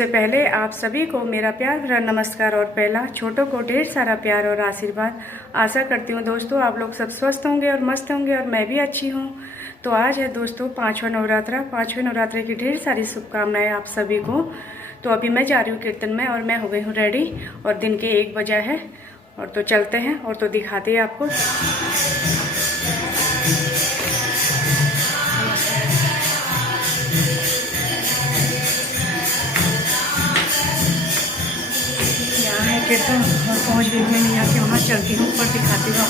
सबसे पहले आप सभी को मेरा प्यार भरा नमस्कार और पहला छोटों को ढेर सारा प्यार और आशीर्वाद। आशा करती हूँ दोस्तों आप लोग सब स्वस्थ होंगे और मस्त होंगे और मैं भी अच्छी हूँ। तो आज है दोस्तों पांचवें नवरात्रे की ढेर सारी शुभकामनाएं आप सभी को। तो अभी मैं जा रही हूँ कीर्तन में और मैं हो गई हूँ रेडी और दिन के 1 बजा है और तो चलते हैं और तो दिखाते हैं आपको। कीर्तन और पहुँच गई मैं यहाँ के वहाँ चलती हूँ और दिखाती हूँ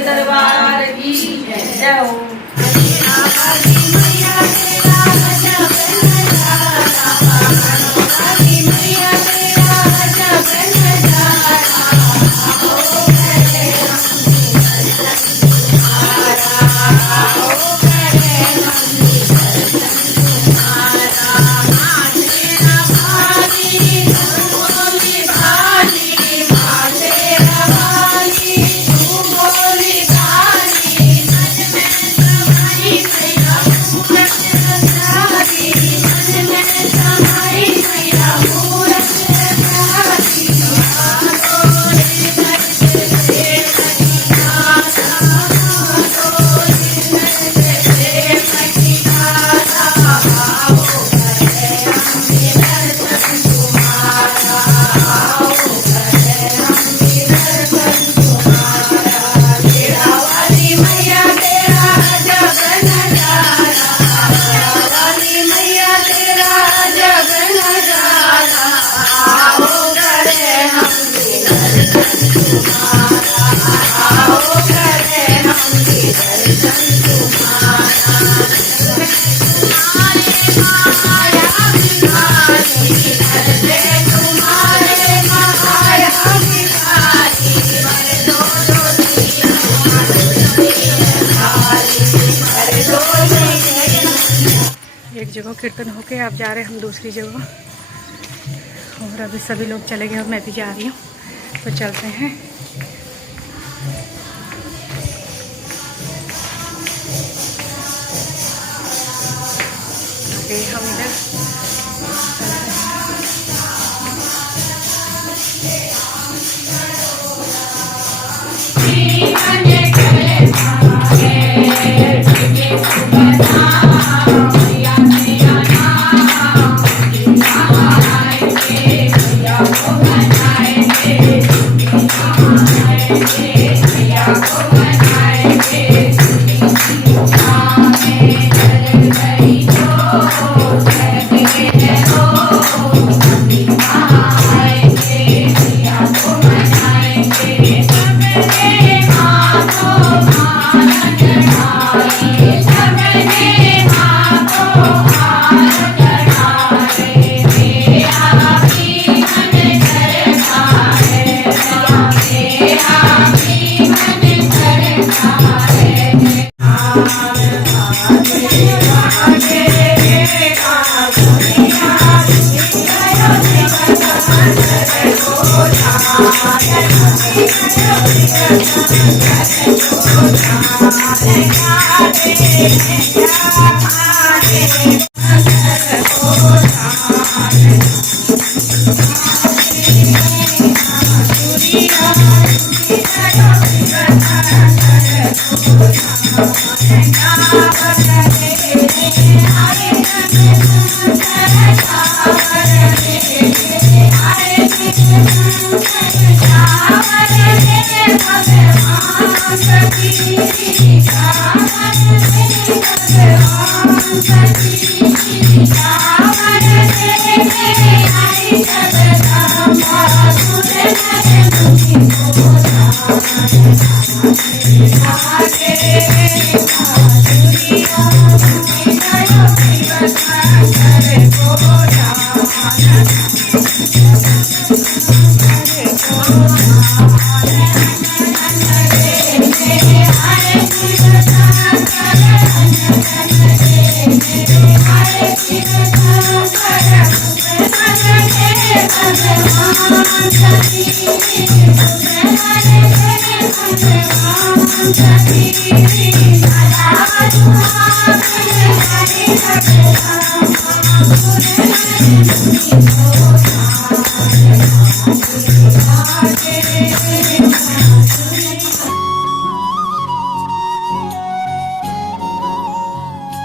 दरबार की जय हो। एक जगह कीर्तन होके आप जा रहे हैं, हम दूसरी जगह, और अभी सभी लोग चले गए और मैं भी जा रही हूँ, तो चलते हैं। हम इधर